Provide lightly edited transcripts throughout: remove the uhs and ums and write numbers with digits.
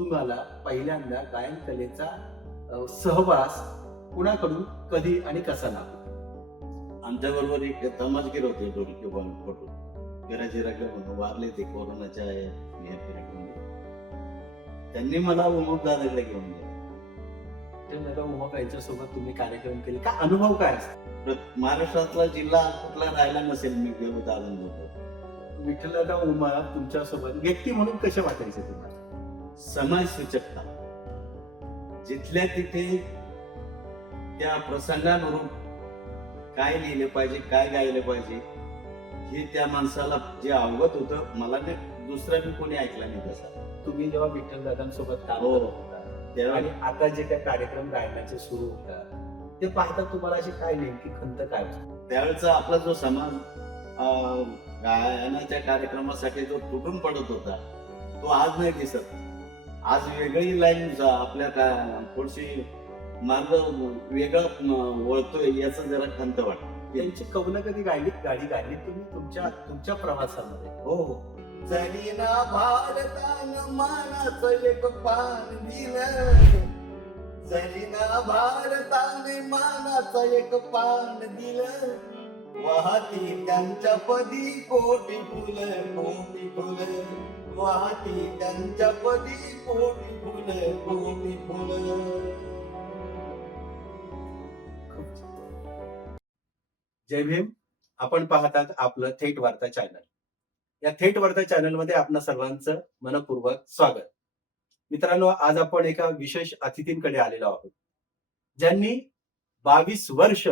तुम्हाला पहिल्यांदा गायन कलेचा सहवास कुणाकडून, कधी आणि कसा लाभला? आमच्या बरोबर एक तमाशगीर होते ढोलकीपटू पिराजी रगड म्हणून वारले ते कोरोनाच्या पिरियडमध्ये. त्यांनी मला उमप दादाकडे घेऊन गेले. ते दादा उमप यांच्यासोबत तुम्ही कार्यक्रम केले का? अनुभव काय असतो? महाराष्ट्रातला जिल्हा कुठला राहिला नसेल मी घेऊ दादा. विठ्ठलदादा उमप तुमच्यासोबत व्यक्ती म्हणून कसे वाटायचे तुम्हाला? समाज सूचकता जिथल्या तिथे त्या प्रसंगानुरूप काय लिहिले पाहिजे, काय गायले पाहिजे हे त्या माणसाला जे अवगत होतं मला दुसरा मी कोणी ऐकला नाही तसा. तुम्ही जेव्हा विठ्ठलदादांसोबत काम हो. करत होता तेव्हा आणि आता जे काही कार्यक्रम गायनाचे सुरू होतात ते पाहता तुम्हाला अशी काय नेमकी खंत काय होती? त्यावेळेचा आपला जो समाज गायनाच्या कार्यक्रमासाठी जो तुटून पडत होता तो आज नाही दिसत. आज वेगळी लाईन आपल्या थोडीशी मार्ग वेगळा वळतोय याचं जरा खंत वाटत. त्यांची कवनं कधी गाडी गायली तुम्ही तुमच्या प्रवासामध्ये? हो. जरी ना भारतान मानाचं एक पान दिलं, जरी ना भारताने मानाचं एक पान दिलं, वाहती त्यांच्या पदी कोटी फुलं, कोटी फुलं, वाहती त्यांच्या पदी कोटी फुलं, कोटी फुलं. जय भीम. आपण पाहतात आपलं थेट वार्ता चॅनल. या थेट वार्ता चॅनल मध्ये आपणा सर्वांचं मनपूर्वक स्वागत. मित्रांनो, आज आपण एका विशेष अतिथींकडे आलेलो आहोत ज्यांनी 22 वर्ष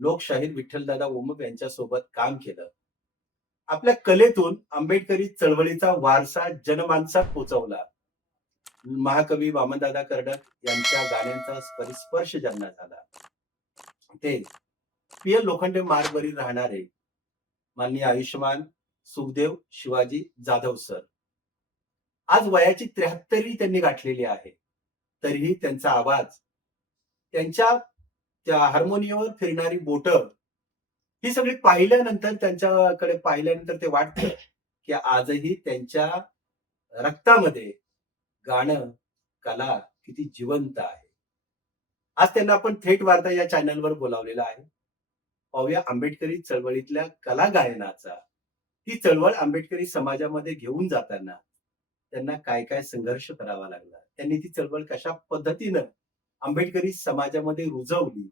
लोकशाहीर विठ्ठलदादा उमप यांच्या सोबत काम केलं. आपल्या कलेतून आंबेडकरी चळवळीचा वारसा जनमानसात पोहोचवला. महाकवी वामनदादा कर्डक यांच्या गाण्यांचा स्पर्श ज्यांना झाला ते पी. एल. लोखंडे मार्गवरील राहणारे माननीय आयुष्यमान सुखदेव शिवाजी जाधव सर. आज वयाची 73 त्यांनी गाठलेली आहे, तरीही त्यांचा आवाज, त्यांच्या त्या हार्मोनियमवर फिरणारी बोट ही सगळी पाहिल्यानंतर, त्यांच्याकडे पाहिल्यानंतर ते वाटतं की आजही त्यांच्या रक्तामध्ये गाणं, कला किती जिवंत आहे. आज त्यांना आपण थेट वार्ता या चॅनलवर बोलावलेलं आहे. पाहूया आंबेडकरी चळवळीतल्या कला गायनाचा, ती चळवळ आंबेडकरी समाजामध्ये घेऊन जाताना त्यांना काय काय संघर्ष करावा लागला, त्यांनी ती चळवळ कशा पद्धतीनं आंबेडकरी समाजामध्ये रुजवली,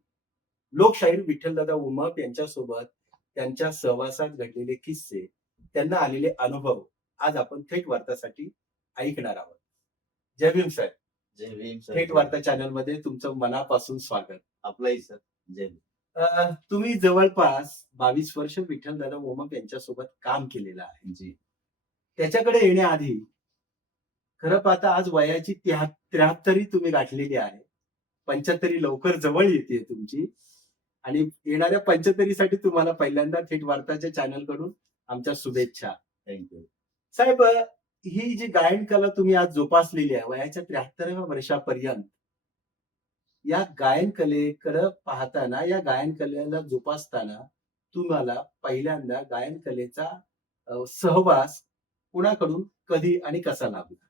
लोकशाहीर विठ्ठलदादा उमप यांच्यासोबत त्यांच्या सहवासात घडलेले किस्से, त्यांना आलेले अनुभव आज आपण थेट वार्तासाठी ऐकणार आहोत. जय भीम सर. जय भीम सर. थेट वार्ता चॅनल मध्ये तुमचं मनापासून स्वागत. आपलाही सर. जय भीम. तुम्ही जवळपास 22 वर्ष विठ्ठलदादा उमप यांच्यासोबत काम केलेलं आहे. जी. त्याच्याकडे येण्याआधी खरं पाहता आज वयाची 73 तुम्ही गाठलेली आहे. 75 लवकर जवळ येते तुमची आणि येणाऱ्या 75 साठी तुम्हाला पहिल्यांदा थेट वार्ताच्या चॅनल कडून आमच्या शुभेच्छा. थँक्यू साहेब, ही जी गायन कला तुम्ही आज जोपासलेली आहे वयाच्या 73व्या वर्षापर्यंत, या गायन कलेकडे पाहताना, या गायन कलेला जोपासताना तुम्हाला पहिल्यांदा गायन कलेचा सहवास कुणाकडून, कधी आणि कसा लाभला?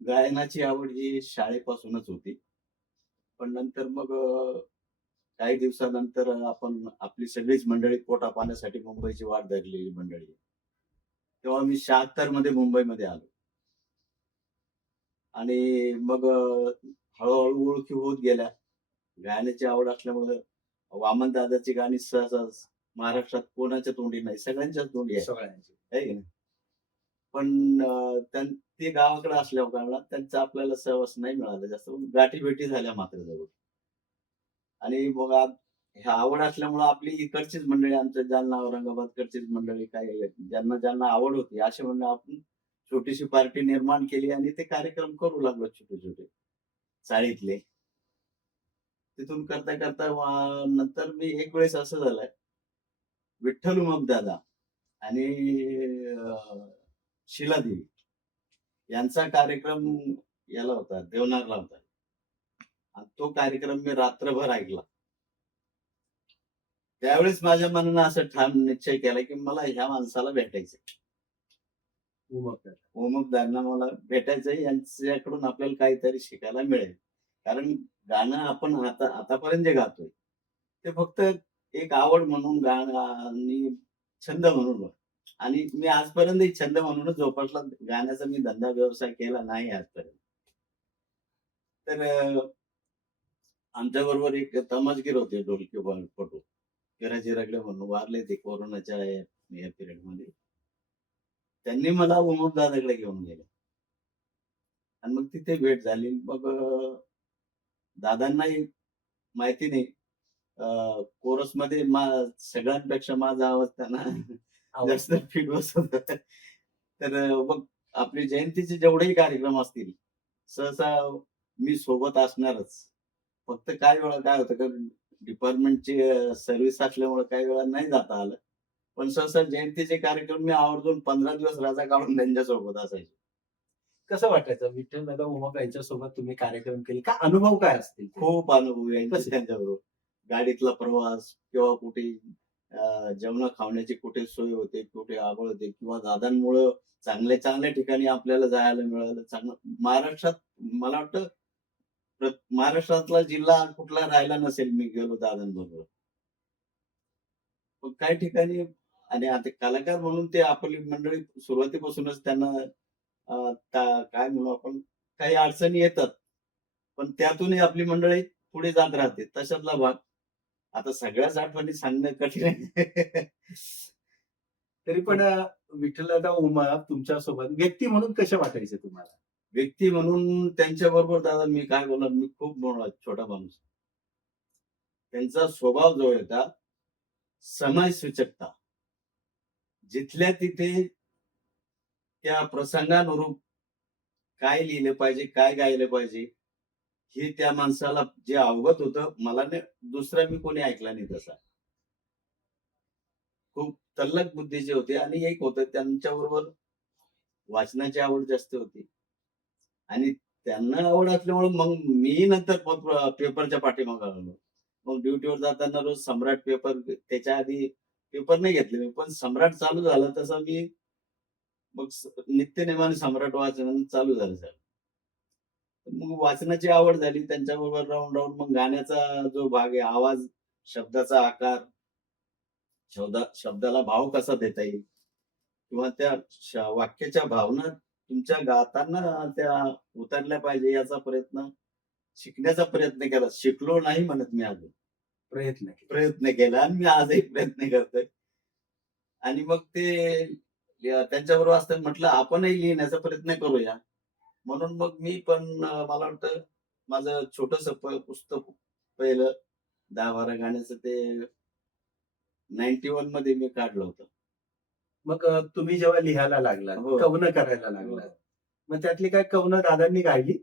गायनाची आवड ही शाळेपासूनच होती. पण नंतर मग काही दिवसानंतर आपण आपली सगळीच मंडळी पोटा पाण्यासाठी मुंबईची वाट धरलेली मंडळी. तेव्हा मी 76 मध्ये मुंबईमध्ये आलो आणि मग हळूहळू ओळखी होत गेल्या. गायनाची आवड असल्यामुळे वामन दादाची गाणी सहसा महाराष्ट्रात कोणाच्या तोंडी नाही, सगळ्यांच्याच तोंडी आहे, सगळ्यांची. है की नाही. पण ते गावाकडे असल्या कारणात त्यांचा आपल्याला सहवास नाही मिळाला जास्त, गाठी भेटी झाल्या मात्र जवळ. आणि मग ह्या आवड असल्यामुळे आपली इकडचीच मंडळी, आमच्या जालना औरंगाबादकडचीच मंडळी, काय ज्यांना ज्यांना आवड होती अशी म्हणून आपण छोटीशी पार्टी निर्माण केली आणि ते कार्यक्रम करू लागलो छोटे छोटे चाळीतले. तिथून करता करता नंतर मी एक वेळेस असं झालंय, विठ्ठल उमप दादा आणि शिलादेवी यांचा कार्यक्रम याला होता, देवनारला होता. आणि तो कार्यक्रम मी रात्रभर ऐकला. त्यावेळेस माझ्या मनानं असं ठाम निश्चय केला की मला ह्या माणसाला भेटायचं. उमगतात. उमगदारांना मला भेटायचंय, यांच्याकडून आपल्याला काहीतरी शिकायला मिळेल. कारण गाणं आपण आतापर्यंत जे गातोय, ते फक्त एक आवड म्हणून गाणं आणि छंद म्हणून आणि मी आजपर्यंत एक छंद म्हणूनच जोपासला. गाण्याचा मी धंदा व्यवसाय केला नाही आजपर्यंत. तर आमच्याबरोबर एक तमासगीर होते ढोलकीपटू. विराजी रगडे म्हणून वारले ते कोरोनाच्या या पिरियडमध्ये. त्यांनी मला उमरदादाकडे घेऊन गेले आणि मग तिथे भेट झाली. मग दादांनाही माहिती नाही कोरसमध्ये सगळ्यांपेक्षा माझा आवाज त्यांना जास्त आवडतं. फिट बसत होता. तर मग आपले जयंतीचे जेवढेही कार्यक्रम असतील, सहसा मी सोबत असणारच. फक्त काही वेळा काय होतं की डिपार्टमेंटची सर्व्हिस असल्यामुळे काही वेळा नाही जाता आलं. पण सहसा जयंतीचे कार्यक्रम मी आवर्जून 15 दिवस रजा काढून त्यांच्यासोबत असायचो. कसं वाटायचं विठ्ठलदादा उमप यांच्यासोबत तुम्ही कार्यक्रम केले? काय अनुभव काय असतील ते? खूप अनुभव यायचे कसे? त्यांच्याबरोबर. गाडीतला प्रवास किंवा कुठे जेवणा-खावण्याची कुठे सोय होते, कुठे आबळ होते किंवा दादांमुळं चांगल्या-चांगल्या ठिकाणी आपल्याला जायला मिळालं. चांगलं महाराष्ट्रात मला वाटतं महाराष्ट्रातला जिल्हा कुठला राहिला नसेल मी गेलो दादांबरोबर. पण काही ठिकाणी आणि आता कलाकार म्हणून ते आपली मंडळी सुरुवातीपासूनच त्यांना काय म्हणू आपण काही अडचणी येतात. पण त्यातूनही आपली मंडळी पुढे जात राहते. तशातला भाग. आता सगळ्याच आठवणी सांगणं कठीण आहे. तरी पण विठ्ठलदादा उमप तुमच्यासोबत व्यक्ती म्हणून कसे वाटायचे तुम्हाला? व्यक्ती म्हणून त्यांच्याबरोबर दादा मी काय बोलणार, मी खूप छोटा माणूस. त्यांचा स्वभाव जो होता, समयसूचकता. जिथल्या तिथे त्या प्रसंगानुरूप काय लिहिलं पाहिजे, काय गायलं पाहिजे, हे त्या माणसाला जे अवगत होतं, मला नाही दुसरा मी कोणी ऐकला नाही तसा. खूप तल्लख बुद्धीचे होते आणि एक होतं त्यांच्याबरोबर वाचनाची आवड जास्त होती आणि त्यांना आवड असल्यामुळे मग मी नंतर पेपरच्या पाठीमागे लागलो. मग ड्युटीवर जाताना रोज सम्राट पेपर त्याच्या आधी पेपर नाही घेतले मी, पण सम्राट चालू झाला तसा मी मग नित्यनेमाने सम्राट वाचन चालू झालं सर. मग वाचनाची आवड झाली त्यांच्याबरोबर राहून मग गाण्याचा जो भाग आहे, आवाज, शब्दाचा आकार, शब्दाला भाव कसा देता येईल किंवा त्या वाक्याच्या भावना तुमच्या गाताना त्या उतरल्या पाहिजे याचा शिकण्याचा प्रयत्न केला. शिकलो नाही म्हणत मी अजून. प्रयत्न केले. प्रयत्न केला आणि मी आजही प्रयत्न करतोय. आणि मग ते त्यांच्याबरोबर असताना म्हटलं आपणही लिहिण्याचा प्रयत्न करूया. म्हणून मग मी पण मला वाटतं माझं छोटंसं पुस्तक पहिलं 10-12 गाण्याचं ते 91 मध्ये मी काढलं होतं. मग तुम्ही जेव्हा लिहायला लागलात, हो. कवनं करायला हो. लागलात, मग त्यातली काय कवनं दादांनी गायली?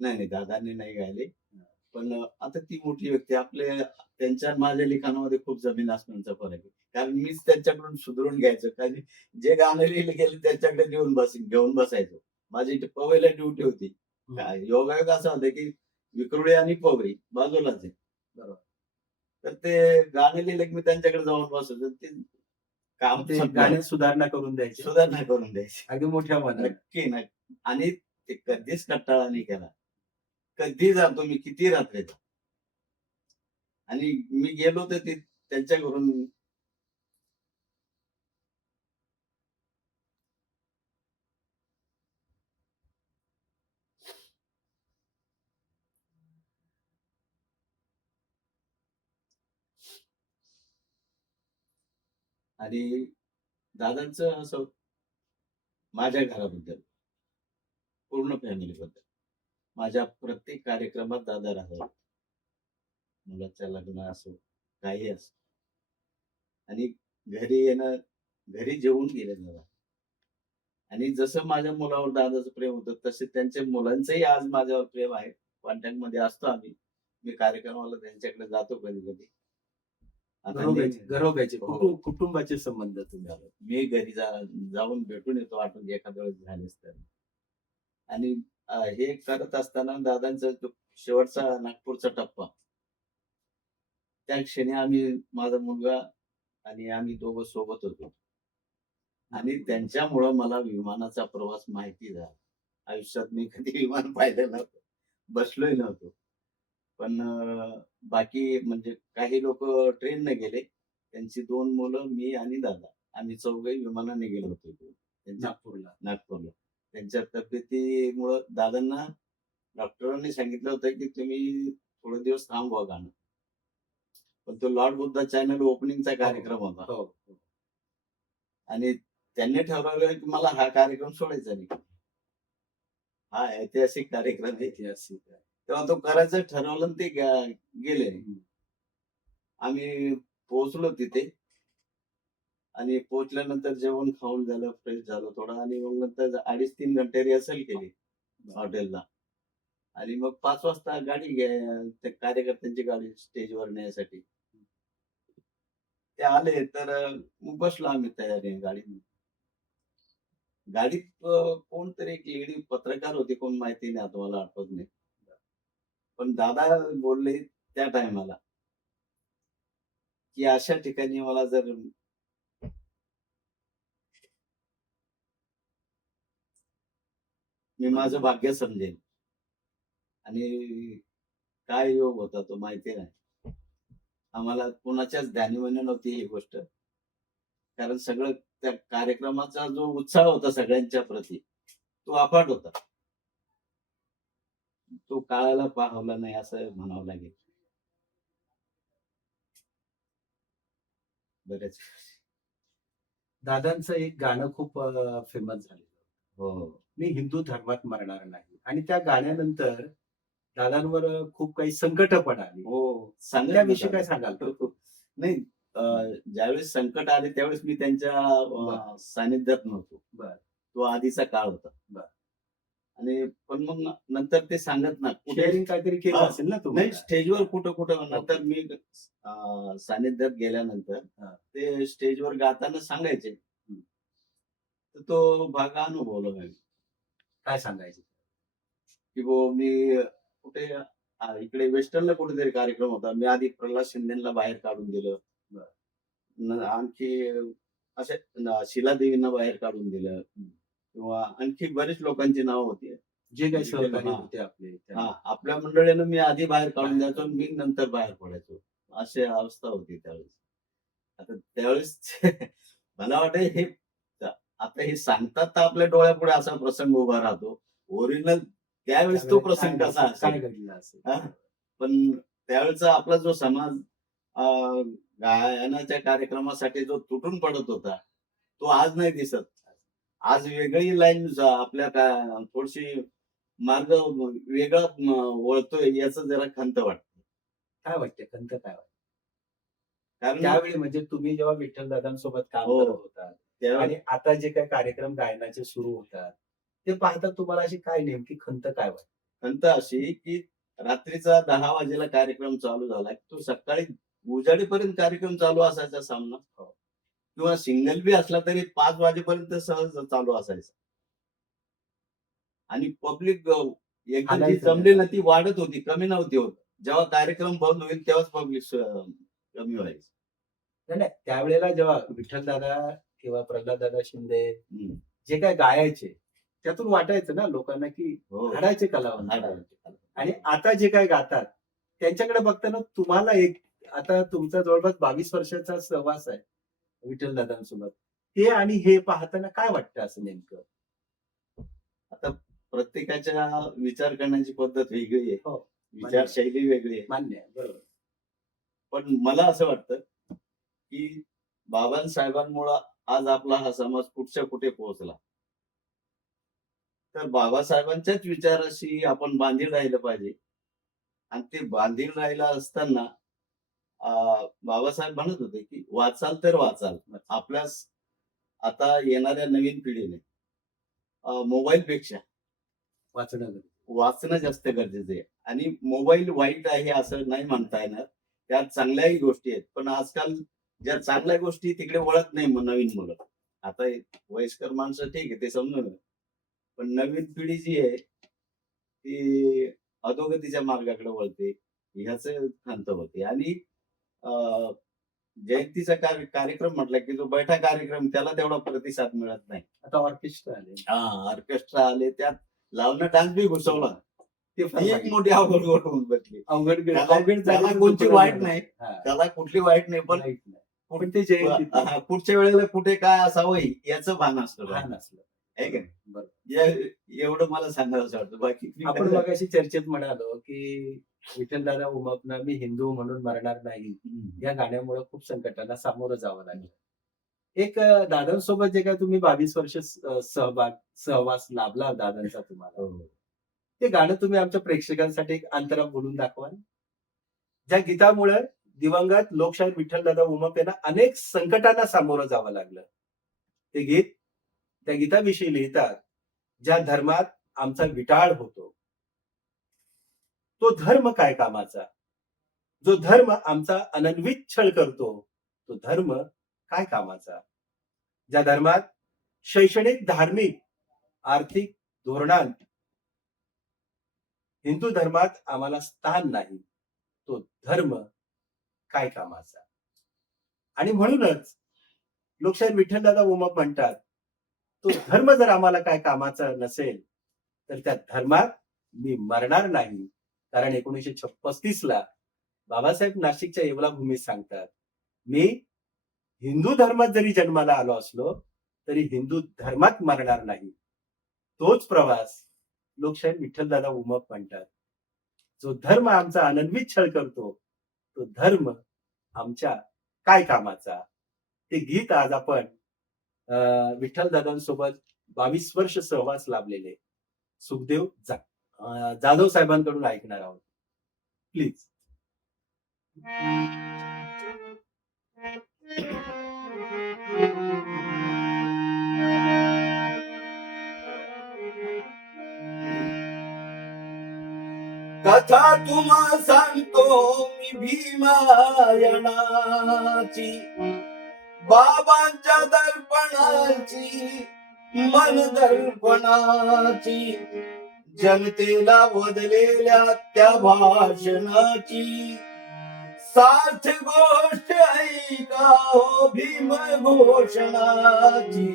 नाही, दादांनी नाही गायले. पण आता ती मोठी व्यक्ती त्यांच्या आणि माझ्या लिखाणामध्ये खूप जमीन आसमानचा फरक आहे. कारण मीच त्यांच्याकडून सुधरून घ्यायचो. कारण जे गाणं लिहिलं गेलं त्यांच्याकडे घेऊन बसायचो. माझी पवईला ड्युटी होती. योगायोग असा होता की विक्रोळी आणि पवई बाजूलाच आहे. बरोबर. तर ते गाणं लिहिलं की मी त्यांच्याकडे जाऊन बसायचो. ते काम ते संपलं. गाण्यात सुधारणा करून द्यायची. सुधारणा करून द्यायची. अगदी मोठ्या मनाने. नक्की नाही. आणि ते कधीच कंटाळा नाही केला. कधी जातो मी किती रात्री आणि मी गेलो तर ते त्यांच्या घरून आणि दादांचं असं माझ्या घराबद्दल, पूर्ण फॅमिलीबद्दल. माझ्या प्रत्येक कार्यक्रमात दादा राहतात. मुलाचं लग्न असो, काही असो. आणि घरी येणं, घरी जेवून गेले दादा. आणि जसं माझ्या मुलावर दादाचं प्रेम होतं, तसे त्यांच्या मुलांचंही आज माझ्यावर प्रेम आहे. कॉन्टॅक्टमध्ये असतो आम्ही. मी कार्यक्रमाला त्यांच्याकडे जातो कधी-कधी. आता घरोब्याचे घरोब्याचे हो. कुटुंबाचे संबंध तुम्ही. मी घरी जाऊन भेटून येतो आठवण एखाद्या वेळेस झालेच तर. आणि हे करत असताना दादांचा जो शेवटचा नागपूरचा टप्पा, त्या क्षणी माझा मुलगा आणि आम्ही दोघं सोबत होतो. आणि त्यांच्यामुळं मला विमानाचा प्रवास माहिती झाला. आयुष्यात मी कधी विमान पाहिलं नव्हतं. बसलोही नव्हतो. पण बाकी म्हणजे काही लोकं ट्रेनने गेले. त्यांची 2 मुलं, मी आणि दादा. आम्ही चौघंही विमानाने गेलो होतो इकडून. त्यांच्या नागपूरला. नागपूरला. त्यांच्या तब्येतीमुळं दादांना डॉक्टरांनी सांगितलं होतं, की तुम्ही थोडे दिवस थांबवा गाणं. पण तो लॉर्ड बुद्धा चॅनल ओपनिंगचा कार्यक्रम होता. हो, हो. आणि त्यांनी ठरवलं, की मला हा कार्यक्रम सोडायचा नाही. हा ऐतिहासिक कार्यक्रम आहे. ऐतिहासिक आहे. तेव्हा तो करायचं ठरवलं आणि ते गेले. हं. आम्ही पोहोचलो तिथे आणि पोहोचल्यानंतर जेवण खाऊन झालं, फ्रेश झालो थोडं आणि मग नंतर 2.5-3 घंटे रिहर्सल केली हॉटेलला. आणि मग 5 वाजता गाडी त्या कार्यकर्त्यांची गाडी स्टेजवर नेण्यासाठी. ते आले तर मग बसलो आम्ही तयारीने गाडीत. गाडीत कोणतरी एक लेडी पत्रकार होती, कोण माहिती नाही आता मला आठवत नाही. पण दादा बोलले त्या टायमाला, की अशा ठिकाणी मला जर मी माझं भाग्य समजेन. आणि काय योग होता तो माहिती नाही. आम्हाला कोणाच्याच ध्यानीमनी नव्हती ही गोष्ट. कारण सगळं त्या कार्यक्रमाचा जो उत्साह होता सगळ्यांच्या प्रती, तो अफाट होता. तो काळाला पाहवला नाही असं म्हणावं लागेल. बरेच. दादांचं एक गाणं खूप फेमस झालेलं. हो. मी हिंदू धर्मात मरणार नाही आणि त्या गाण्यानंतर दादांवर खूप काही संकटं पण आली. हो. सांगत ना त्याविषयी काय दादा. सांगाल? नाही अ, ज्यावेळेस संकट आले त्यावेळेस मी त्यांच्या बरं. सानिध्यात नव्हतो. बरं. तो आधीचा काळ होता. बरं. आणि पण मग नंतर ते सांगत ना कुठे शेअरिंग काहीतरी केलं हां. असेल ना नाही तुम्हाला? स्टेजवर कुठं-कुठं नंतर ओके. मी सानिध्यात गेल्यानंतर हां. ते स्टेजवर गाताना सांगायचे. हं. तर तो भाग अनुभवला मी, काय सांगायचं? की बुवा मी कुठे इकडे वेस्टर्नला कुठेतरी कार्यक्रम होता. मी आधी प्रल्हाद शिंदेला बाहेर काढून दिलं. बरं. आणखी असे शीलादेवींना बाहेर काढून दिलं हं. किंवा आणखी बरेच लोकांची नावं होती. जे काही जिथे सहकारी हां. होते आपले हां, त्यांना आपल्या मंडळीनं मी आधी बाहेर काढून बाहेर द्यायचो आणि काढून मी दिलं. नंतर बाहेर पडायचो. अशी अवस्था होती त्यावेळेस. आता त्यावेळेस मला वाटतं हे आता हे सांगतात तर आपल्या डोळ्यापुढे असा प्रसंग उभा राहतो. ओरिजिनल त्यावेळेस तो त्यावेळेस प्रसंग कसा काय असेल? घडलं असेल? हां, पण त्यावेळेचा आपला जो समाज अ, गायनाच्या कार्यक्रमासाठी जो तुटून पडत होता, तो आज नाही दिसत. आज वेगळी लाईन आपल्या थोडीशी मार्ग वेगळा वळतोय याचं जरा खंत वाटते. काय वाटते? खंत काय वाटते? कारण त्यावेळी म्हणजे तुम्ही जेव्हा विठ्ठल दादांसोबत काम हो, करत होता त्यावेळेस आणि आता जे काही कार्यक्रम गायनाचे सुरू होतात, ते पाहता तुम्हाला अशी काय नेमकी खंत काय वाटते? खंत अशी, की रात्रीचा 10 वाजेला कार्यक्रम चालू झाला, की तो सकाळी उजाडेपर्यंत कार्यक्रम चालू असायचा सामना. हो. किंवा सिंगल बी असला तरी 5 वाजेपर्यंत सहज चालू असायचा. आणि पब्लिक एकदम जी हालायचं जमली नाही. ना ती वाढत होती, कमी नव्हती होत. जेव्हा कार्यक्रम बंद होईल तेव्हाच पब्लिक कमी व्हायचं. नाही, नाही. त्यावेळेला जेव्हा विठ्ठलदादा किंवा प्रल्हाददादा शिंदे हं. जे काही गायाचे, त्यातून वाटायचं ना लोकांना, की हो. घडाचे कलावंत आहेत. हाडाचे. आणि आता जे काही गातात, त्यांच्याकडे बघताना तुम्हाला एक आता तुमचा जवळपास 22 वर्षाचा सहवास आहे विठ्ठलदादांसोबत. ते आणि हे पाहताना काय वाटतं असं नेमकं? आता प्रत्येकाच्या विचार करण्याची पद्धत वेगळी आहे. हो. मान्य आहे. विचारशैली वेगळी आहे. मान्य आहे. बरोबर. पण मला असं वाटतं, की बाबासाहेबांमुळं आज आपला हा समाज कुठच्या कुठे पोहोचला. तर बाबासाहेबांच्याच विचाराशी आपण बांधील राहिलं पाहिजे. आणि ते बांधील राहिला असताना बाबासाहेब म्हणत होते, की वाचाल तर वाचाल. आपल्यास आता येणाऱ्या नवीन पिढीने मोबाईलपेक्षा वाचणं गरजेचं. वाचणं जास्त गरजेचं आहे. आणि मोबाईल वाईट आहे असं नाही म्हणता येणार. त्यात चांगल्याही गोष्टी आहेत. पण आजकाल ज्या चांगल्या गोष्टी तिकडे वळत नाही नवीन मुलं. आता वयस्कर माणसं ठीक आहे ते समजून घेतात. पण नवीन पिढी जी आहे, ती अधोगतीच्या मार्गाकडे वळते. ह्याचं खंत होते आणि अ, जयंतीचा कार्यक्रम म्हटलं की जो बैठा कार्यक्रम त्याला तेवढा प्रतिसाद मिळत नाही. आता ऑर्केस्ट्रा आले ऑर्केस्ट्रा आले त्यात लावणं डान्स बी घुसवला. ते फार ती एक वाईट. मोठी अवघड गोष्ट होऊन बसली. अवघड त्याला झाली कोणची तर वाईट झालं. नाही. हा, त्याला कुठली वाईट नाही पण वाईट नाही. पण ते जयंतीत पुढच्या वेळेला कुठे काय असावं याचं भान असतं. भान असलं. आहे का नाही? बरोबर. एवढं मला सांगावं वाटतं. बाकी आपण मगाशी चर्चेत म्हणालो की विठ्ठलदादा उमापना मी हिंदू म्हणून मरणार नाही या गाण्यामुळे खूप संकटांना सामोरं जावं लागलं. एक दादांसोबत जे काय तुम्ही 22 वर्ष सहवास लाभला दादांचा तुम्हाला, हो. ते गाणं तुम्ही आमच्या प्रेक्षकांसाठी एक अंतरा बोलून दाखवाल? ज्या गीतामुळे दिवंगत लोकशाहीर विठ्ठलदादा उमप यांना अनेक संकटांना सामोरं जावं लागलं. ते गीत त्या गीताविषयी लिहितात, ज्या धर्मात आमचा विटाळ होतो तो धर्म काय कामाचा, जो धर्म आमचा अनन्वित छळ करतो तो धर्म काय कामाचा, ज्या धर्मात शैक्षणिक धार्मिक आर्थिक धोरणांत हिंदू धर्मात आम्हाला स्थान नाही तो धर्म काय कामाचा. आणि म्हणूनच लोकशाहीर विठ्ठलदादा उमप म्हणतात, तो धर्म जर आम्हाला काय कामाचा नसेल तर त्या धर्मात मी मरणार नाही. कारण 1936 ला बाबासाहेब नाशिकच्या येवला भूमीत सांगतात, मी हिंदू धर्मात जरी जन्माला आलो असलो तरी हिंदू धर्मात मरणार नाही. तोच प्रवास लोकशाहीर विठ्ठलदादा उमप म्हणतात, जो धर्म आमचा अनन्वित छळ करतो तो धर्म आमच्या काय कामाचा. ते गीत आज आपण विठ्ठलदादांसोबत 22 वर्ष सहवास लाभलेले सुखदेव जाधव साहेबांकडून ऐकणार आहोत. प्लीज. कथा तुम्हा सांगतो मी भीमायणाची, बाबांच्या दर्पणाची मन दर्पणाची, जनतेला वदलेल्या त्या भाषणाची सार्थ गोष्ट ऐका हो भीम घोषणाची.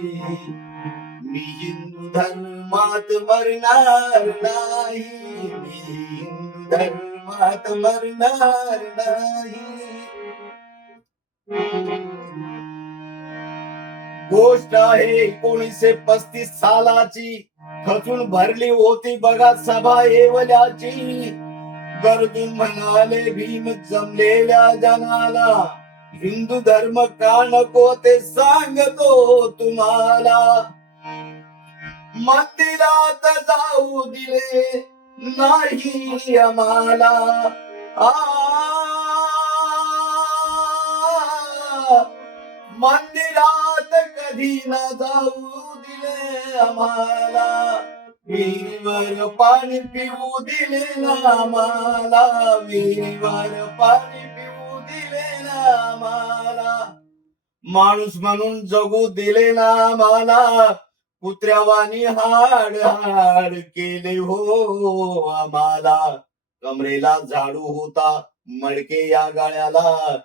मी हिंदू धर्मात मरणार नाही, मी हिंदू धर्मात मरणार नाही. गोष्ट आहे 1935 सालाची, खचून भरली होती बघा सभा येवल्याची. गरजून म्हणाले भीम जमलेल्या जनाला, हिंदू धर्म का नको ते सांगतो तुम्हाला. मंदिरात जाऊ दिले नाही आम्हाला, मंदिरात कधी न जाऊ दिले आम्हाला. विहिरीवर पाणी पिऊ दिले ना आम्हाला, विहिरीवर पाणी पिऊ दिले ना आम्हाला. माणूस म्हणून जगू दिले ना आम्हाला, कुत्र्यावानी हाड हाड केले हो आम्हाला. कमरेला झाडू होता मडके या गाळ्याला,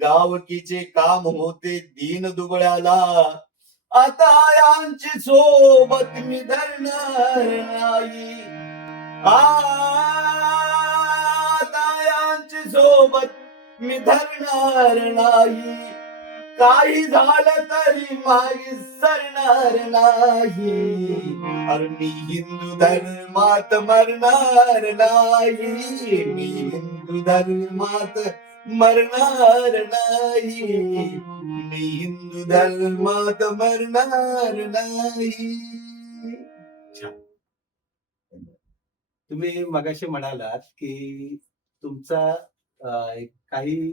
गावकीचे काम होते दीन दुबळ्याला. आता यांची सोबत मी धरणार नाही, आता यांची सोबत मी धरणार नाही. काही झालं तरी मागे सरणार नाही, अरे मी हिंदू धर्मात मरणार नाही, मी हिंदू धर्मात मरणार नाही, मी हिंदू धर्मात मरणार नाही. तुम्ही मगाशी म्हणालात की तुमचा काही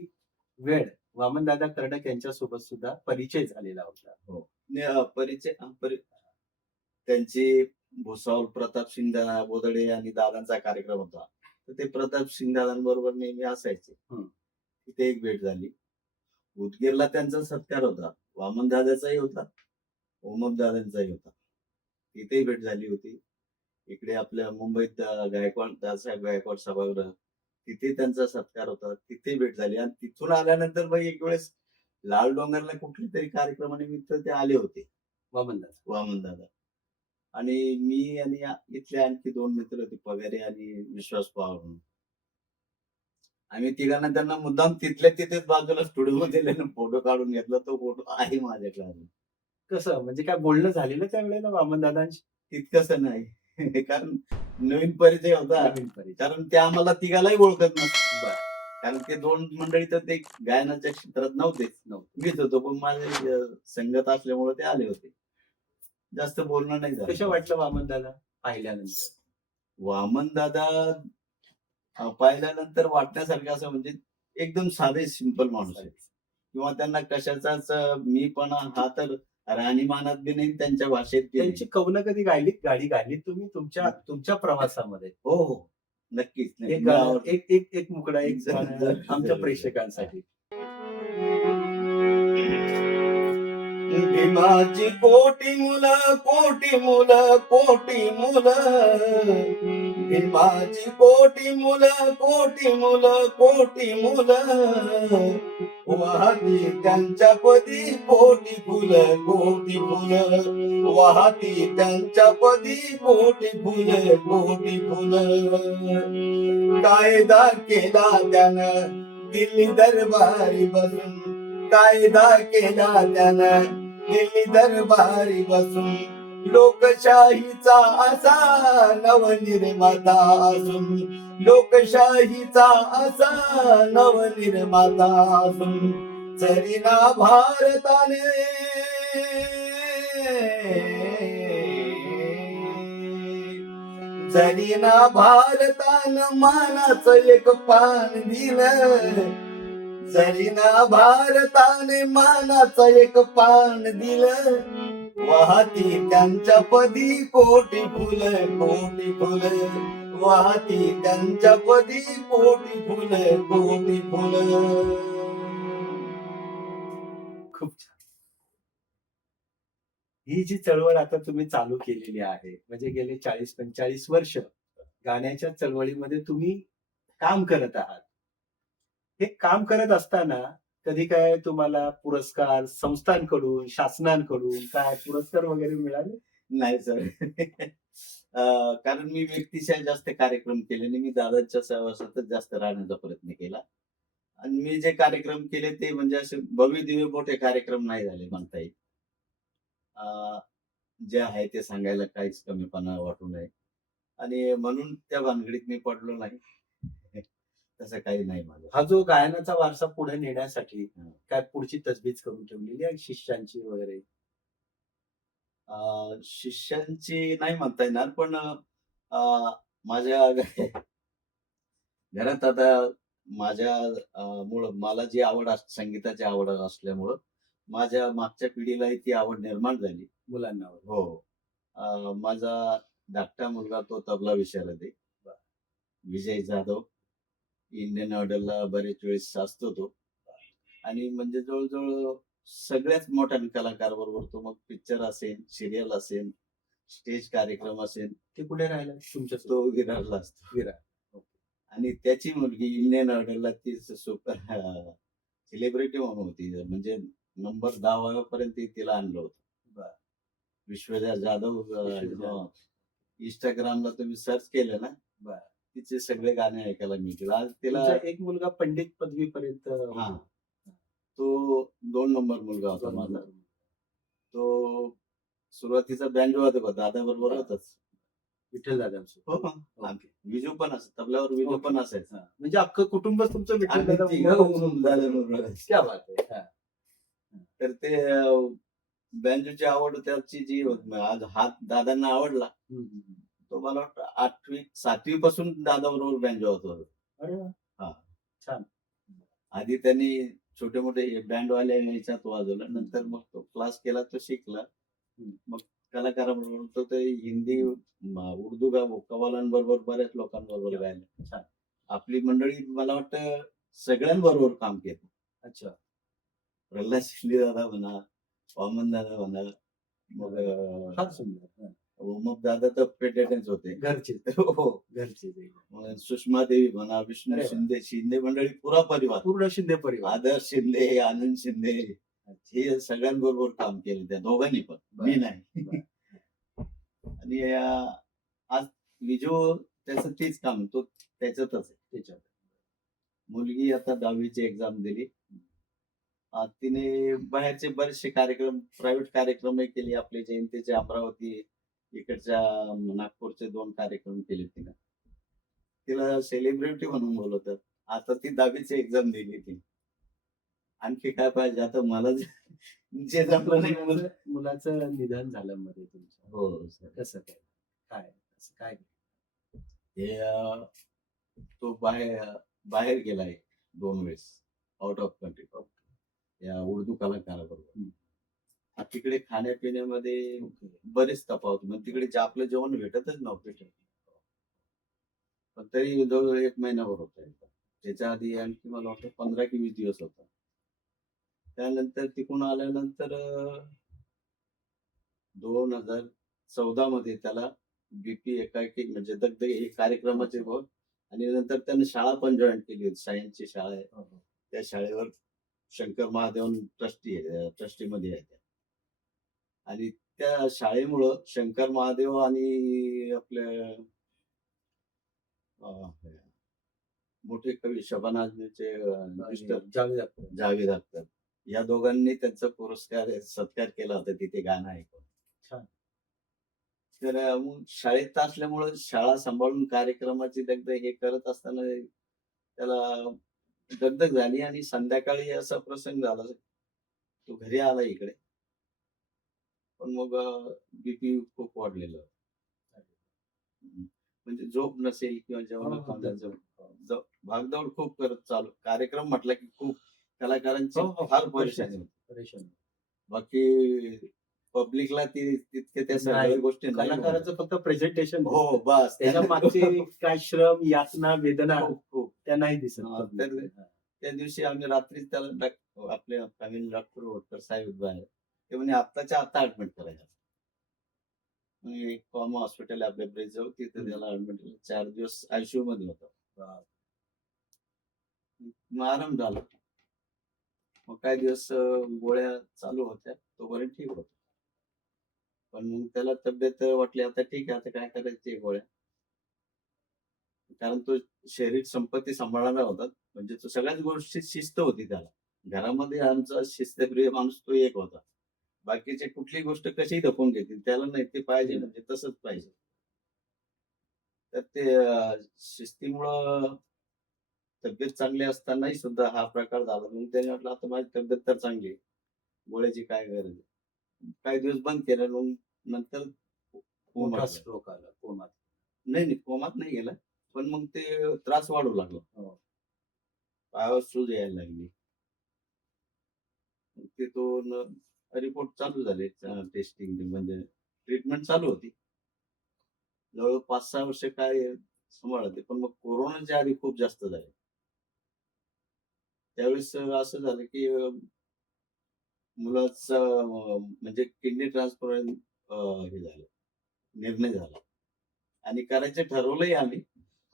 वेळ वामनदादा कर्णक यांच्यासोबत सुद्धा परिचय झालेला होता. परिचय त्यांची भुसावळ प्रतापसिंग बोदडे आणि दादांचा कार्यक्रम होता, तर ते प्रतापसिंग दादांबरोबर नेहमी असायचे. तिथे एक भेट झाली. उदगीरला त्यांचा सत्कार होता, वामन दादाचाही होता, ओमप दादांचाही होता. तिथेही भेट झाली होती. इकडे आपल्या मुंबईत गायकवाड दादासाहेब गायकवाड सभागृह, तिथे त्यांचा सत्कार होता, तिथे भेट झाली. आणि तिथून आल्यानंतर मग एक वेळेस लाल डोंगरला कुठल्या तरी कार्यक्रमानिमित्त ते आले होते, वामनदादा. वामनदादा. आणि मी आणि इथले आणखी 2 मित्र होते, पगारे आणि विश्वास पवार म्हणून. आम्ही तिघांना त्यांना मुद्दाम तिथल्या तिथेच बाजूला स्टुडिओमध्ये नेलं, फोटो काढून घेतला. तो फोटो आहे माझ्याकडे अजून. कसं म्हणजे काय बोलणं झालेलं त्यावेळेला वामनदादांशी? तितकंसं नाही. कारण नवीन परिचय होता. नवीन परिचय. कारण ते आम्हाला तिघालाही ओळखत नसतं. बरं. कारण ते 2 मंडळी तर ते गायनाच्या क्षेत्रात नव्हतेच. नव्हतं. मीच होतो, पण माझे संगत असल्यामुळे ते आले होते. जास्त बोलणं नाही झालं. कसं वाटलं वामनदादा पाहिल्यानंतर? वामनदादा पाहिल्यानंतर वाटण्यासारखं असं म्हणजे एकदम साधे सिंपल माणूस आहे. किंवा त्यांना कशाचाच मीपणा हा तर राहणीमानात बी नाही, त्यांच्या भाषेत बी नाही. त्यांची कवनं कधी गाडी गायलीत तुम्ही तुमच्या प्रवासामध्ये? हो, हो. नक्कीच. एक नाही. गाणं, एक मुकडा, एक जरूर, गाणं जरूर, आमच्या जरूर. प्रेक्षकांसाठी. भीमाची कोटी मुलं, कोटी मुलं, कोटी मुलं. भीमाची कोटी मुलं, कोटी मुलं, कोटी मुलं. वाहती त्यांच्या पदी कोटी फुलं, कोटी फुलं. वाहती त्यांच्या पदी कोटी फुलं, कोटी फुलं. कायदा केला त्यानं दिल्ली दरबारी बसून, कायदा केला त्यानं दिल्ली दरबारी बसून. लोकशाहीचा असा नवनिर्माता असून, लोकशाहीचा असा नवनिर्माता असून. चरिना भारताने जरीना भारतानं मानाचं एक पान दिलं. जरीना भारताने मानाचं एक पान दिलं. वाहती त्यांच्या पदी कोटी फुलं, कोटी फुलं. वाहती त्यांच्या पदी कोटी फुलं, कोटी फुलं. खूप छान. ही जी चळवळ आता तुम्ही चालू केलेली आहे, म्हणजे गेले 40-45 वर्ष गाण्याच्या चळवळीमध्ये तुम्ही काम करत आहात. हे काम करत असताना कधी काय तुम्हाला पुरस्कार संस्थांकडून, शासनांकडून काय पुरस्कार वगैरे मिळाले? नाही सर. कारण मी व्यक्तिशः जास्त कार्यक्रम केले नाही. मी दादांच्या सहवासातच जास्त राहण्याचा प्रयत्न केला. आणि मी जे कार्यक्रम केले ते म्हणजे असे भव्य दिव्य मोठे कार्यक्रम नाही झाले म्हणता येईल. जे आहे ते सांगायला काहीच कमीपणा वाटू नये. आणि म्हणून त्या भानगडीत मी पडलो नाही. तसं काही नाही माझं. हा जो गायनाचा वारसा पुढे नेण्यासाठी हं. काय पुढची तजवीज करून ठेवलेली आहे शिष्यांची वगैरे? शिष्यांची नाही म्हणता येणार, पण माझ्या घरात आता माझ्या मुळं मला जी आवड संगीताची आवड असल्यामुळं माझ्या मागच्या पिढीलाही ती आवड निर्माण झाली. मुलांना वगैरे? हो. माझा धाकटा मुलगा तो तबला विशारद आहे. विजय जाधव. इंडियन आयडलला बरेच वेळेस असतो तो. आणि म्हणजे जवळ-जवळ सगळ्याच मोठ्या कलाकार बरोबर तो मग पिक्चर असेल, सीरियल असेल, स्टेज कार्यक्रम असेल, ते कुठे राहिला तुमच्या तो विरारला असतो. विरार. आणि त्याची मुलगी इंडियन आयडलला ती सुपर सेलिब्रिटी म्हणून होती. म्हणजे नंबर 10 पर्यंत तिला आणलं होतं. बरं. विश्वजा जाधव. विश्वजा जाधव. इंस्टाग्रामला तुम्ही सर्च केलं ना, बरं. तिचे सगळे गाणे ऐकायला मिळतील. आज तिला तुमचा एक मुलगा पंडित पदवीपर्यंत हां. तो 2 नंबर मुलगा होता माझा. तो सुरुवातीचा बँजो वादक होता. दादाबरोबर होताच. विठ्ठल दादांसोबत. हो, हो. विजू पण असायचा. तबल्यावर विजू पण असायचा. म्हणजे अख्खं कुटुंब तुमचं विठ्ठल आम्ही दादा तिघं दादाबरोबर असायचो. क्या बात आहे. हां. तर ते बँजोची आवड त्याची जी आज हात दादांना आवडला. हं, हं, हं. तो मला वाटतं 8वी 7वी पासून दादाबरोबर बँजो होतो. अरे वाह! हां. छान. आधी त्यांनी छोटे-मोठे बँडवाले ह्याच्यात वाजवलं. नंतर मग तो क्लास केला, तो शिकला. मग कलाकाराबरोबर तो ते हिंदी, उर्दू कव्वाल्यांबरोबर बऱ्याच लोकांबरोबर गायलं. छान. आपली मंडळी मला वाटतं सगळ्यांबरोबर काम केलं. अच्छा. प्रल्हाद शिंदे दादा म्हणा, वामन दादा म्हणा, मग फार सुंदर. हां. मग दादा तर पेटेंटच होते. घरचे हो. घरचे मग सुषमा देवी म्हणा, विष्णू अरे वा. शिंदे, शिंदे मंडळी पुरा परिवार. पूर्ण शिंदे परिवार. आदर्श शिंदे, आनंद शिंदे अच्छा. हे सगळ्यांबरोबर काम केलं त्या दोघांनी पण. मी बरं, नाही. बरं. आणि आज विजू त्याचं तेच काम तो त्याच्यातच आहे. त्याच्यात मुलगी आता 10वीची एक्झाम दिली. तिने बाहेरचे बरेचसे कार्यक्रम, प्रायव्हेट कार्यक्रमही केले. आपले जयंतीचे अमरावती, इकडच्या नागपूरचे 2 कार्यक्रम केले तिनं. तिला सेलिब्रिटी म्हणून बोलवतात. आता ती 10वीची एक्झाम दिली तिने. आणखी काय पाहिजे? आता मला जे जमलं नाही मला. मुलाचं निधन झालं मध्ये तुमच्या. हो सर. कसं काय? काय? असं काय? हे तो बाहेर गेलाय 2 वेळेस आउट ऑफ कंट्री. या उर्दू कलाकाराबरोबर. तिकडे खाण्यापिण्यामध्ये बरेच तफावत. मग तिकडे आपलं जेवण भेटतच नव्हतं. पण तरी जवळजवळ 1 महिनाभर होता. त्याच्या आधी आणखी मला वाटतं 15 की 20 दिवस होता. त्यानंतर तिकडून आल्यानंतर 2014 मध्ये त्याला बीपी एकाएकी म्हणजे दगदग हे कार्यक्रमाचे भाग आणि नंतर त्याने शाळा पण जॉईन केली होती. सायन्सची शाळा आहे. त्या शाळेवर शंकर महादेवन ट्रस्टीमध्ये आहे त्या. आणि त्या शाळेमुळं शंकर महादेव आणि आपले मोठे कवी शबानाचे मिस्टर जावेद अख्तर. जावेद अख्तर या दोघांनी त्यांचा सत्कार केला होता तिथे गाणं ऐकून. छान. तर मग शाळेत असल्यामुळं शाळा सांभाळून कार्यक्रमाची दगदग हे करत असताना त्याला दगदग झाली आणि संध्याकाळी असा प्रसंग झाला. तो घरी आला इकडे. पण मग बीपी खूप वाढलेलं. म्हणजे झोप नसेल किंवा जेवण भागदौड खूप करत चालू. कार्यक्रम म्हटलं की खूप कलाकारांची फार परेशानी होती. बाकी पब्लिकला तितके त्या सगळ्या गोष्टी नाही. कलाकाराचं फक्त प्रेझेंटेशन. हो बस. त्याच्या मागचे काय श्रम, यातना, वेदना खूप त्या नाही दिसत. तर त्या दिवशी आम्ही रात्री त्याला आपल्या फॅमिली डॉक्टर होटकर साहेब बाहेर ते म्हणे आत्ताच्या आत्ता ऍडमिट करायचं. कॉमा हॉस्पिटल आपल्या ब्रिज जवळ तिथे त्याला ऍडमिट केलं. 4 दिवस आयसीयू मध्ये होता. मग आराम झाला. मग काही दिवस गोळ्या चालू होत्या तोपर्यंत ठीक होत. पण मग त्याला तब्येत वाटली आता ठीक आहे, आता काय करायची गोळ्या. कारण तो शरीर संपत्ती सांभाळणारा होता. म्हणजे तो सगळ्याच गोष्टी शिस्त होती त्याला. घरामध्ये आमचा शिस्तप्रिय माणूस तो एक होता. बाकीचे कुठली गोष्ट कशीही दपवून घेतील. त्याला नाही ते पाहिजे म्हणजे तसंच पाहिजे. तर ते शिस्तीमुळं तब्येत चांगली असतानाही सुद्धा हा प्रकार झाला. मग त्याने म्हटलं आता माझी तब्येत तर चांगली आहे. गोळ्याची काय गरज आहे. काही दिवस बंद केलं. मग नंतर मोठा स्ट्रोक आला कोमात. नाही कोमात नाही गेला. पण मग ते त्रास वाढू लागला. पायावर सूज यायला लागली. तिथून रिपोर्ट चालू झाले. टेस्टिंग म्हणजे ट्रीटमेंट चालू होती. जवळ 5-6 वर्ष काय सांभाळले. पण मग कोरोनाच्या आधी खूप जास्त झाले. त्यावेळेस असं झालं की मुलाचं म्हणजे किडनी ट्रान्सप्लांट हे झालं. निर्णय झाला. आणि करायचं ठरवलंही आम्ही.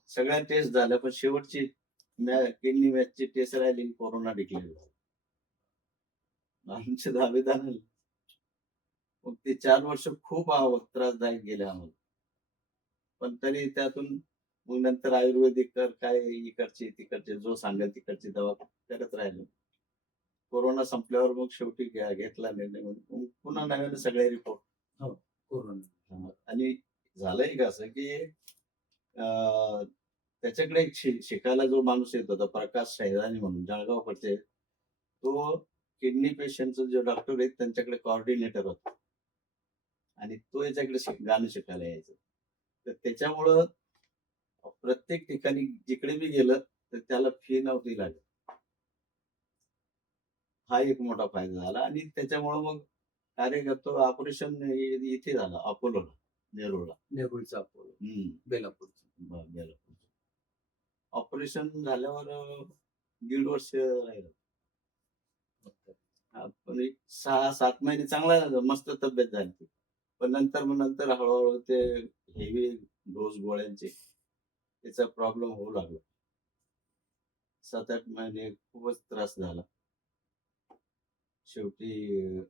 सगळ्या टेस्ट झाल्या पण शेवटची किडनी मॅचची टेस्ट राहिली कोरोना डिक्लेअर झाला. आमचे दावेदार आले. मग ते 4 वर्ष खूप त्रासदायक गेले आम्हाला. पण तरी त्यातून मग नंतर आयुर्वेदिक काय इकडचे तिकडचे जो सांगेल तिकडची दवा करत राहिलो. कोरोना संपल्यावर मग शेवटी घेतला निर्णय म्हणून पुन्हा नव्याने सगळे रिपोर्ट. कोरोना. आणि झालंय का असं की त्याच्याकडे एक शिकायला जो माणूस येत होता प्रकाश सैरानी म्हणून जळगावकडचे. तो किडनी पेशंटचा जो डॉक्टर आहेत त्यांच्याकडे कोऑर्डिनेटर होता. आणि तो याच्याकडे गाणं शिकायला यायचं. तर त्याच्यामुळं प्रत्येक ठिकाणी जिकडे मी गेलं तर त्याला फी नव्हती लागत. हा एक मोठा फायदा झाला. आणि त्याच्यामुळं मग कार्यकर्तो ऑपरेशन इथे झालं अपोलोला, नेरूळला. नेरूळचा अपोलो. बेलापूरचं. ऑपरेशन झाल्यावर 1.5 वर्ष राहिलं. पण 6-7 महिने चांगला मस्त तब्येत झाली. पण नंतर हळूहळू ते हेवी डोस गोळ्यांचे त्याचा प्रॉब्लेम होऊ लागला. 7-8 महिने खूपच त्रास झाला. शेवटी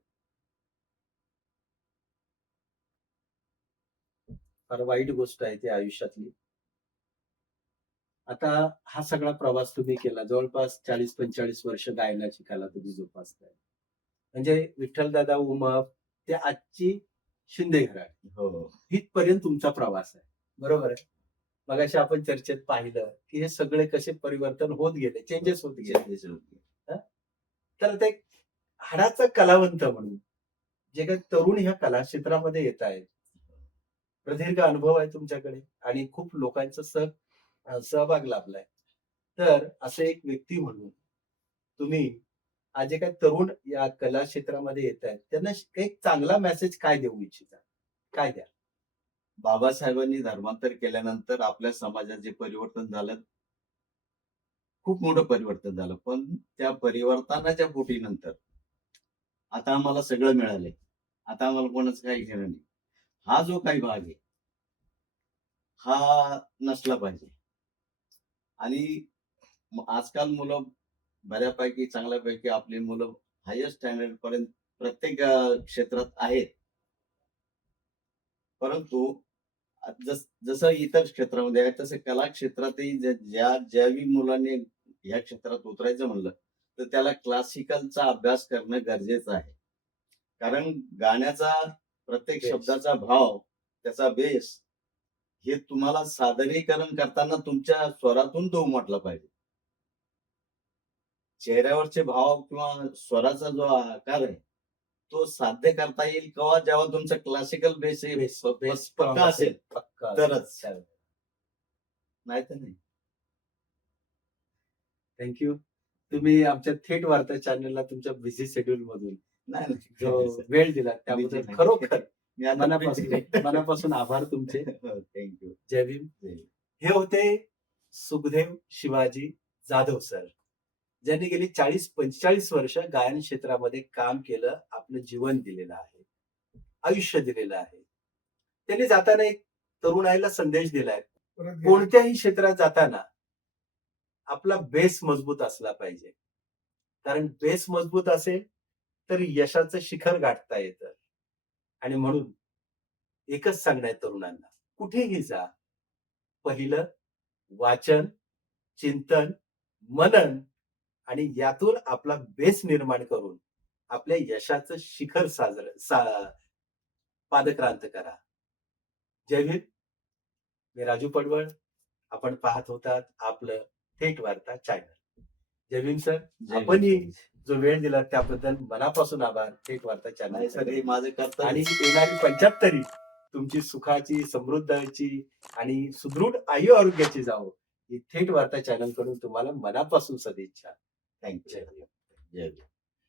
फार वाईट गोष्ट आहे ती आयुष्यातली. आता हा सगळा प्रवास तुम्ही केला. जवळपास 40-45 वर्ष गायनाची कला तुम्ही जोपासताय. म्हणजे विठ्ठलदादा उमप ते आजची शिंदे घराणे हो. इथपर्यंत तुमचा प्रवास आहे. बरोबर आहे. मगाशी आपण चर्चेत पाहिलं, की हे सगळे कसे परिवर्तन होत गेले, चेंजेस होत गेले. चेंजेस होते. हं. तर ते हाडाचा कलावंत म्हणून जे काही तरुण ह्या कला क्षेत्रामध्ये येत आहेत, प्रदीर्घ अनुभव आहे तुमच्याकडे आणि खूप लोकांचा सहभाग लाभलाय. तर असे एक व्यक्ती म्हणून तुम्ही आज जे काही तरुण या कला क्षेत्रामध्ये येत आहेत, त्यांना एक चांगला मेसेज काय देऊ इच्छिता? काय द्याल? बाबासाहेबांनी धर्मांतर केल्यानंतर आपल्या समाजात जे परिवर्तन झालं, खूप मोठं परिवर्तन झालं. पण त्या परिवर्तनाच्या पोटी आता आम्हाला सगळं मिळालंय. आता आम्हाला कोणाचं काही घेणं नाही. हा जो काही भाग आहे, हा नसला पाहिजे. आणि आजकाल मुलं बऱ्यापैकी, चांगल्यापैकी आपली मुलं हायर स्टँडर्ड पर्यंत प्रत्येक क्षेत्रात आहेत. परंतु जसं इतर क्षेत्रामध्ये आहे, तसं कला क्षेत्रातही ज्याही मुलांनी ह्या क्षेत्रात उतरायचं म्हणलं, तर त्याला क्लासिकलचा अभ्यास करणं गरजेचं आहे. कारण गाण्याचा प्रत्येक बेस. शब्दाचा भाव, त्याचा बेस हे तुम्हाला सादरीकरण करताना तुमच्या स्वरातून तो उमटला पाहिजे. चेहऱ्यावरचे भाव किंवा स्वराचा जो आकार आहे, तो साध्य करता येईल केव्हा, जेव्हा तुमचा क्लासिकल बेस बेस बेस पक्का असेल पक्का तरच. नाहीतर नाही. थँक्यू. तुम्ही आमच्या थेट वार्ता चॅनलला तुमच्या बिझी शेड्यूल मधून नाही, जो नाही. वेळ दिला त्याबद्दल नाही. खरोखर मी आता मनापासून आभार तुमचे. थँक्यू. जय भीम. हे होते सुखदेव शिवाजी जाधव सर, ज्यांनी गेली 40-45 वर्ष गायन क्षेत्रामध्ये काम केलं, आपलं जीवन दिलेलं आहे, आयुष्य दिलेलं आहे. त्यांनी जाताना एक तरुणाईला संदेश दिलाय, कोणत्याही क्षेत्रात जाताना आपला बेस मजबूत असला पाहिजे. कारण बेस मजबूत असेल तर यशाचं शिखर गाठता येतं. आणि म्हणून एकच सांगणं आहे तरुणांना, कुठेही जा, पहिलं वाचन, चिंतन, मनन आणि यातून आपला बेस निर्माण करून आपल्या यशाचं शिखर पादक्रांत करा. जय भीम. मी राजू पडवळ. आपण पाहत होतात आपलं थेट वार्ता चॅनल. जय भीम सर. आपणही जो वेळ दिला त्याबद्दल मनापासून आभार. थेट वार्ता नाही सर, चॅनल हे माझं कर्तव्य आणि आहे. येणारी 75 तुमची सुखाची, समृद्धीची आणि सुदृढ आयु आरोग्याची जावो, ही थेट वार्ता चॅनल कडून तुम्हाला मनापासून सदिच्छा. थँक्यू. जय भीम. जय भीम.